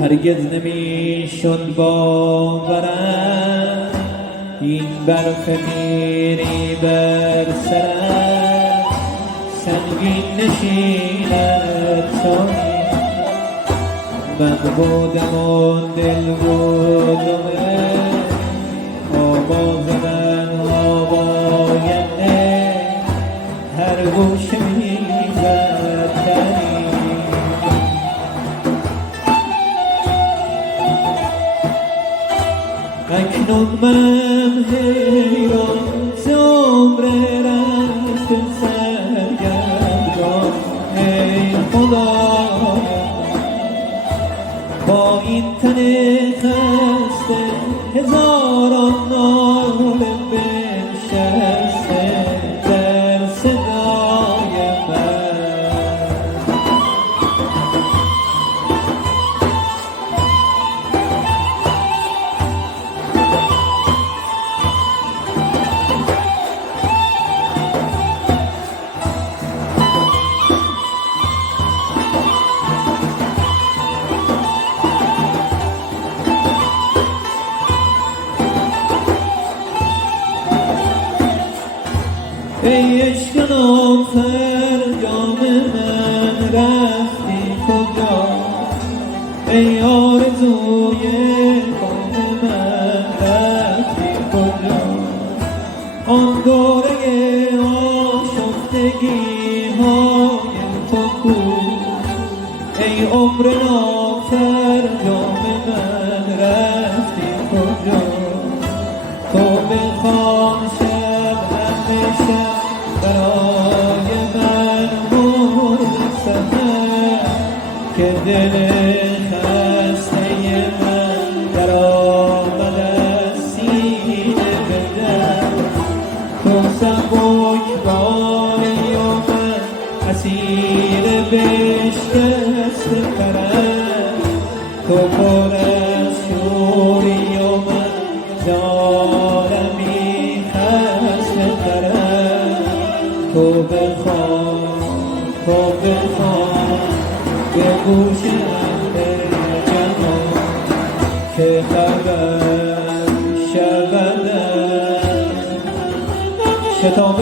هرگز نمیشد باورم این برف میری بر سرم سنگین نشیند تویی من بودم و دل بودمه آواز من آواینده هر گوشه میزد تنی اکنون من حیران ز عمر رفته سرگردان ای خدایا با این تن خسته هزاران ناله بنشسته در صدای من ای عشق آخر جان من رفتی کجا ای آرزوی کام من رفتی کجا آن دوره آشفتگی های تو کو ای عمر آخر جان من رفتی کجا تو بخوان شب همیشه برای من مرد سهر که دل خسته من در آمد از سینه به در تو سبک باری و من اسیر بشکست پرم تو پر از شوری و من دارمی خسته ترم تو بخوان به گوش اهل جهان که خبر شود شتاب